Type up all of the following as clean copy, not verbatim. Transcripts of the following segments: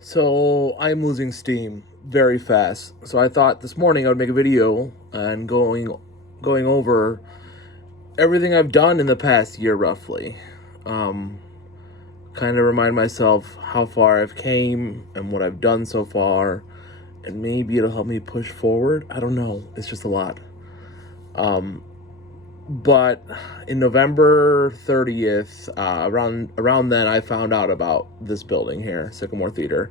So I'm losing steam very fast. So I thought this morning I would make a video and going over everything I've done in the past year roughly. Um, kind of remind myself how far I've came and what I've done so far, and maybe it'll help me push forward. I don't know. It's just a lot. Um, but in November 30th, around then, I found out about this building here, Sycamore Theater.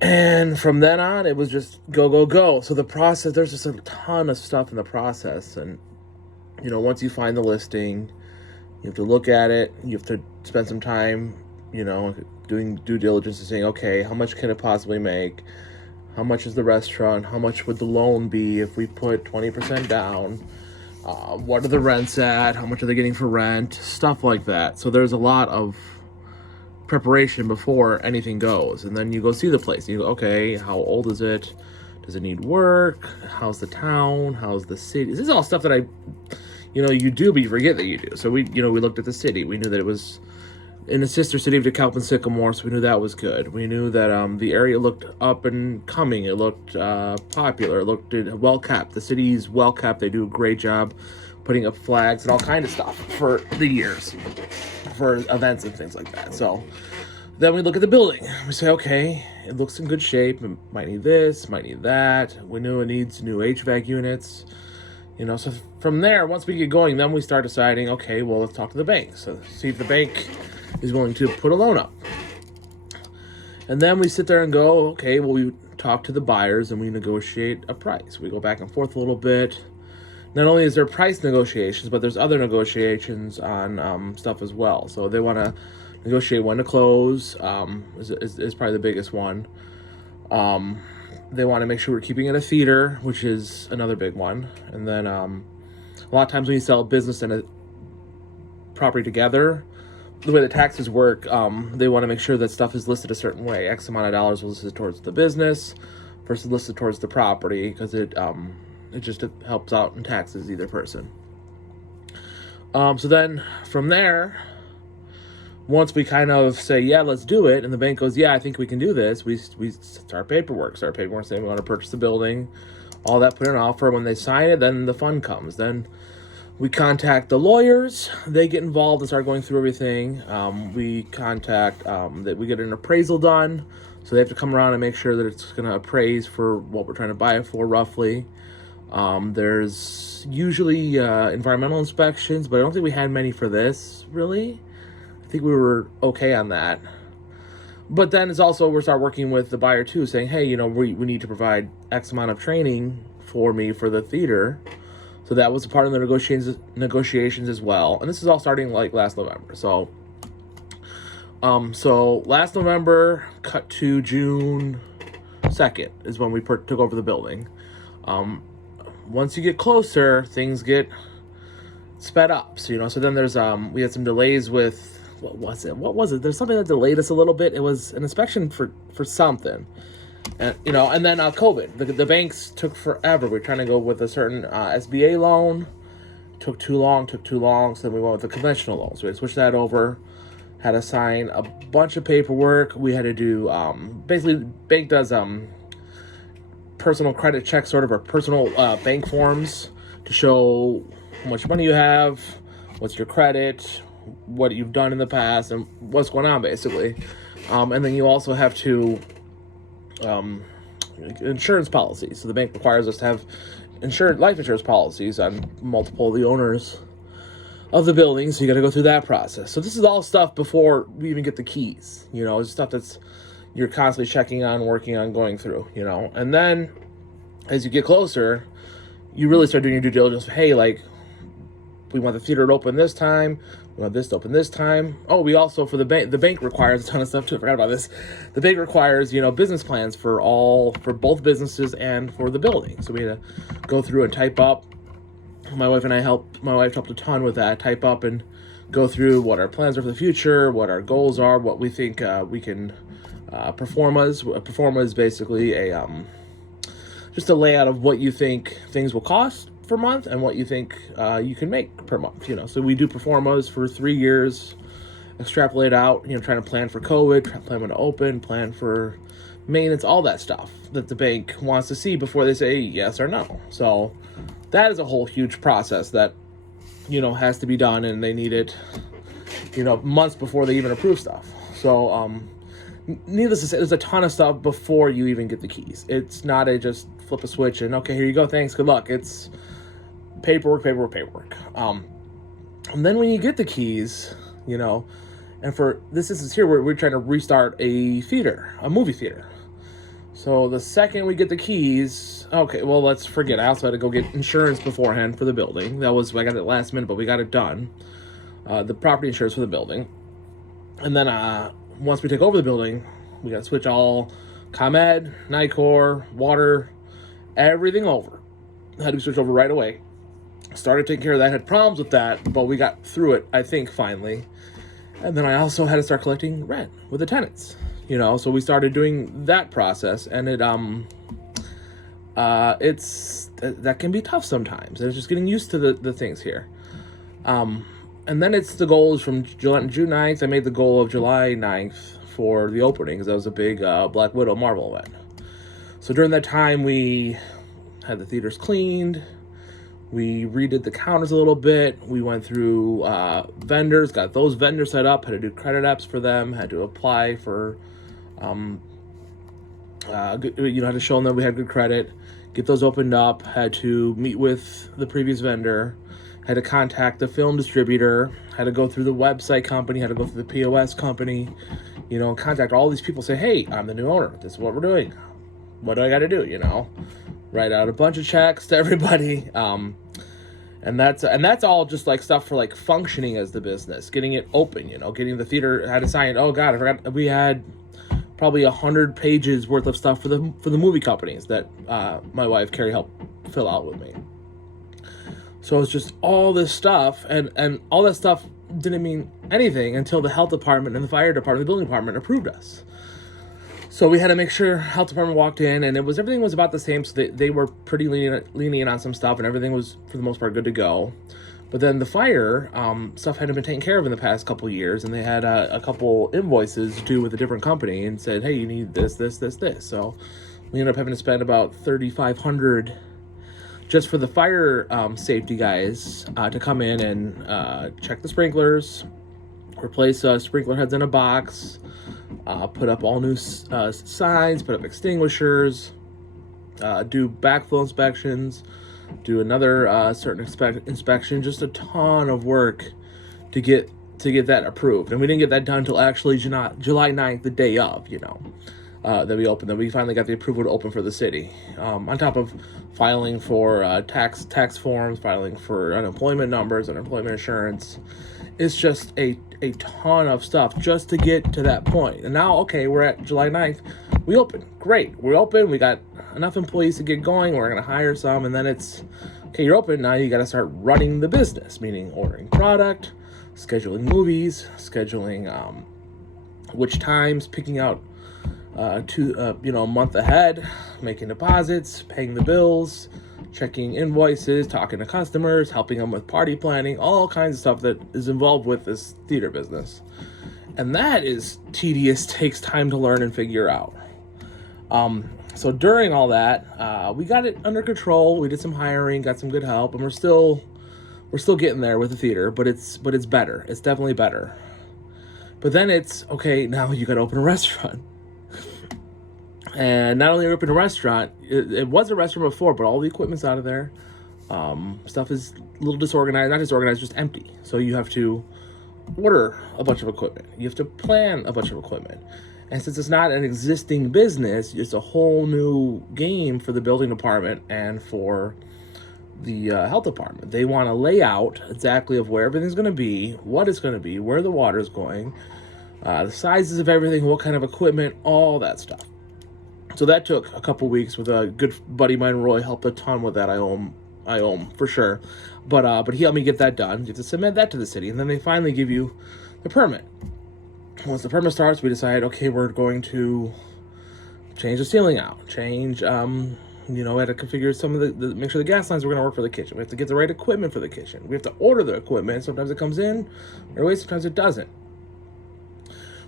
And from then on, it was just go, go, go. So the process, there's just a ton of stuff in the process. And, once you find the listing, you have to look at it. You have to spend some time, doing due diligence and saying, okay, how much can it possibly make? How much is the restaurant? How much would the loan be if we put 20% down? What are the rents at? How much are they getting for rent? Stuff like that. So there's a lot of preparation before anything goes, and then you go see the place. You go, okay, how old is it? Does it need work? How's the town? How's the city? This is all stuff that you do, but you forget that you do. So we looked at the city. We knew that it was in a sister city of DeKalb and Sycamore, so we knew that was good. We knew that the area looked up and coming. It looked popular. It looked well kept. The city's well kept. They do a great job putting up flags and all kind of stuff for the years, for events and things like that. So then we look at the building. We say, okay, it looks in good shape. It might need this, might need that. We knew it needs new HVAC units. So from there, once we get going, then we start deciding, okay, well, let's talk to the bank. So see if the bank is willing to put a loan up. And then we sit there and go, okay, well, we talk to the buyers and we negotiate a price. We go back and forth a little bit. Not only is there price negotiations, but there's other negotiations on stuff as well. So they want to negotiate when to close, is probably the biggest one. They want to make sure we're keeping it a theater, which is another big one. And then a lot of times when you sell a business and a property together, the way the taxes work, they want to make sure that stuff is listed a certain way. X amount of dollars was listed towards the business versus listed towards the property, because it just helps out in taxes, either person. So then from there, once we kind of say, yeah, let's do it, and the bank goes, yeah, I think we can do this, we start paperwork saying we want to purchase the building, all that, put in an offer. When they sign it, then the fund comes. Then we contact the lawyers. They get involved and start going through everything. We contact that we get an appraisal done, so they have to come around and make sure that it's going to appraise for what we're trying to buy it for, roughly. There's usually environmental inspections, but I don't think we had many for this, really. I think we were okay on that. But then it's also, we start working with the buyer too, saying, hey, we need to provide X amount of training for me for the theater. So that was a part of the negotiations as well. And this is all starting like last November. So last November, cut to June 2nd is when we took over the building. Once you get closer, things get sped up. So then there's we had some delays with, what was it? There's something that delayed us a little bit. It was an inspection for something. And and then COVID. The banks took forever. We were trying to go with a certain SBA loan. Took too long. So then we went with the conventional loan. So we switched that over. Had to sign a bunch of paperwork. We had to do basically, bank does personal credit checks, sort of, or personal bank forms to show how much money you have, what's your credit, what you've done in the past, and what's going on, basically. And then you also have to insurance policies. So the bank requires us to have life insurance policies on multiple of the owners of the building. So you got to go through that process. So this is all stuff before we even get the keys. It's stuff that's you're constantly checking on, working on, going through. And then as you get closer, you really start doing your due diligence. Hey, like, we want the theater to open this time. We want this to open this time. Oh, we also, for the bank requires a ton of stuff too. I forgot about this. The bank requires, business plans for both businesses and for the building. So we had to go through and type up. My wife helped a ton with that. Type up and go through what our plans are for the future, what our goals are, what we think we can perform as. Perform is basically just a layout of what you think things will cost per month and what you think you can make per month. So we do performas for 3 years extrapolate out, trying to plan for COVID, plan when to open, plan for maintenance, all that stuff that the bank wants to see before they say yes or no. So that is a whole huge process that, has to be done, and they need it, months before they even approve stuff. So, needless to say, there's a ton of stuff before you even get the keys. It's not a just flip a switch and, okay, here you go, thanks, good luck. It's paperwork. And then when you get the keys, and for this instance here, we're trying to restart a movie theater. So the second we get the keys, okay, well, let's forget. I also had to go get insurance beforehand for the building. I got it last minute, but we got it done. The property insurance for the building. And then once we take over the building, we got to switch all ComEd, NICOR, water, everything over. Had to be switched over right away. Started taking care of that. Had problems with that, but we got through it, I think, finally. And then I also had to start collecting rent with the tenants. So we started doing that process, and that can be tough sometimes. It's just getting used to the things here. And then the goal is from June 9th. I made the goal of July 9th for the opening, because that was a big Black Widow Marvel event. So during that time, we had the theaters cleaned. We redid the counters a little bit. We went through vendors, got those vendors set up, had to do credit apps for them, had to apply for, had to show them that we had good credit, get those opened up, had to meet with the previous vendor, had to contact the film distributor, had to go through the website company, had to go through the POS company, contact all these people, say, hey, I'm the new owner. This is what we're doing. What do I got to do, Write out a bunch of checks to everybody. And that's all just like stuff for like functioning as the business, getting it open, getting the theater had to sign. Oh God, I forgot we had probably 100 pages worth of stuff for the movie companies that my wife Carrie helped fill out with me. So it's just all this stuff, and all that stuff didn't mean anything until the health department and the fire department, the building department approved us. So we had to make sure health department walked in, and everything was about the same. So they were pretty lenient on some stuff, and everything was for the most part good to go. But then the fire stuff hadn't been taken care of in the past couple of years, and they had a couple invoices due with a different company, and said, "Hey, you need this." So we ended up having to spend about $3,500 just for the fire safety guys to come in and check the sprinklers, replace sprinkler heads in a box. Put up all new signs, put up extinguishers, do backflow inspections, do another certain inspection, just a ton of work to get that approved. And we didn't get that done until actually July 9th, the day of, that we opened. Then we finally got the approval to open for the city. On top of filing for tax forms, filing for unemployment numbers, unemployment insurance. It's just a ton of stuff just to get to that point. And now, okay, we're at July 9th. We open. Great. We're open. We got enough employees to get going. We're going to hire some. And then it's, okay, you're open. Now you got to start running the business, meaning ordering product, scheduling movies, scheduling which times, picking out a month ahead, making deposits, paying the bills, checking invoices, talking to customers, helping them with party planning, all kinds of stuff that is involved with this theater business. And that is tedious, takes time to learn and figure out. So during all that, we got it under control. We did some hiring, got some good help, and we're still getting there with the theater, but it's better. It's definitely better. But then it's, okay, now you got to open a restaurant. And not only are we open a restaurant, it was a restaurant before, but all the equipment's out of there. Stuff is a little disorganized, not disorganized, just empty. So you have to order a bunch of equipment. You have to plan a bunch of equipment. And since it's not an existing business, it's a whole new game for the building department and for the health department. They want to lay out exactly of where everything's going to be, what it's going to be, where the water's going, the sizes of everything, what kind of equipment, all that stuff. So that took a couple weeks with a good buddy of mine, Roy, helped a ton with that. I owe him for sure. But he helped me get that done. You have to submit that to the city, and then they finally give you the permit. Once the permit starts, we decide, okay, we're going to change the ceiling out, we had to configure some of the make sure the gas lines were going to work for the kitchen. We have to get the right equipment for the kitchen. We have to order the equipment. Sometimes it comes in right away, sometimes it doesn't.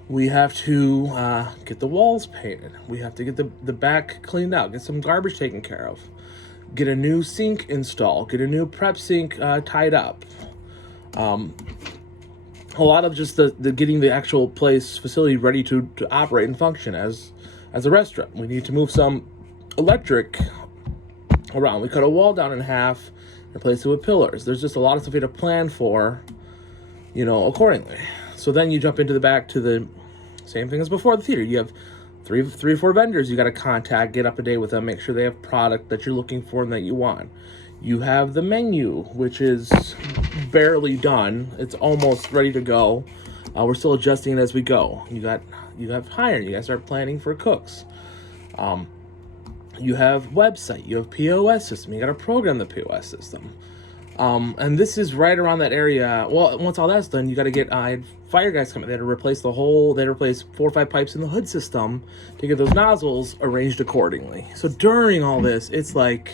We have to get the walls painted. We have to get the back cleaned out, get some garbage taken care of, get a new sink installed, get a new prep sink tied up. A lot of just the getting the actual place facility ready to operate and function as a restaurant. We need to move some electric around. We cut a wall down in half, replace it with pillars. There's just a lot of stuff you have to plan for, accordingly. So then you jump into the back to the same thing as before the theater. You have three or four vendors you got to contact, get up to date with them, make sure they have product that you're looking for and that you want. You have the menu, which is barely done. It's almost ready to go. We're still adjusting it as we go. You have hiring. You guys start planning for cooks. You have website. You have POS system. You got to program the POS system. And this is right around that area. Well, once all that's done, you got to get fire guys coming. They had to replace they had to replace 4 or 5 pipes in the hood system to get those nozzles arranged accordingly. So during all this, it's like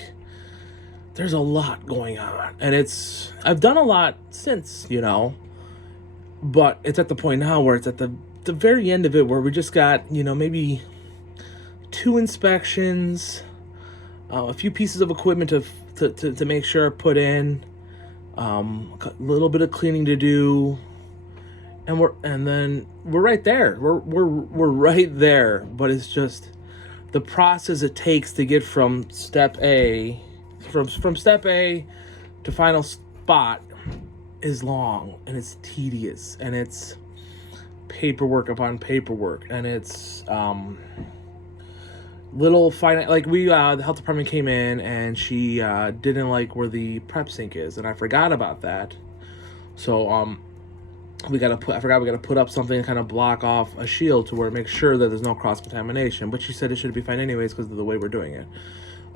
there's a lot going on, and I've done a lot since, but it's at the point now where it's at the very end of it, where we just got, maybe 2 inspections, a few pieces of equipment to make sure are put in, a little bit of cleaning to do, and then we're right there. We're right there, but it's just the process it takes to get from step A to final spot is long, and it's tedious, and it's paperwork upon paperwork, and it's little finite. Like the health department came in and she didn't like where the prep sink is, and I forgot about that. So we gotta put up something to kind of block off a shield to where it makes sure that there's no cross contamination. But she said it should be fine anyways because of the way we're doing it.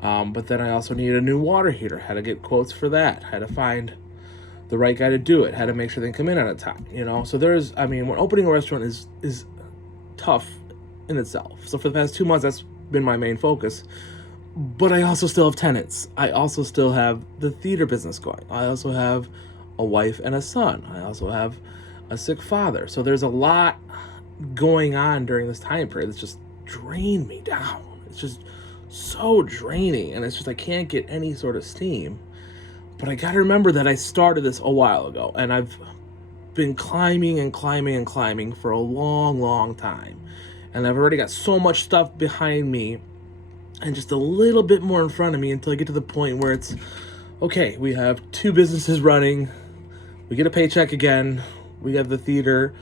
But then I also needed a new water heater. Had to get quotes for that. Had to find the right guy to do it. Had to make sure they come in on time. So when opening a restaurant is tough in itself. So for the past 2 months, that's been my main focus. But I also still have tenants. I also still have the theater business going. I also have a wife and a son. I also have a sick father. So there's a lot going on during this time period that's just drained me down. It's just so draining, and it's just I can't get any sort of steam. But I gotta remember that I started this a while ago, and I've been climbing and climbing and climbing for a long, long time. And I've already got so much stuff behind me and just a little bit more in front of me until I get to the point where it's, okay, we have 2 businesses running, we get a paycheck again, we have the theater,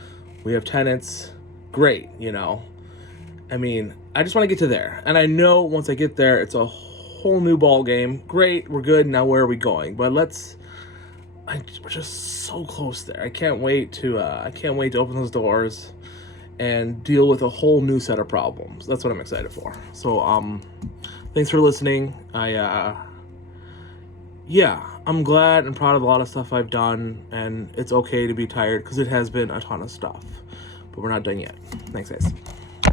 we have tenants, great, I just want to get to there. And I know once I get there, it's a whole new ball game. Great, we're good, now where are we going? But we're just so close there. I can't wait to open those doors and deal with a whole new set of problems. That's what I'm excited for. So, thanks for listening. I'm glad and proud of a lot of stuff I've done, and it's okay to be tired because it has been a ton of stuff, but we're not done yet. Thanks, guys.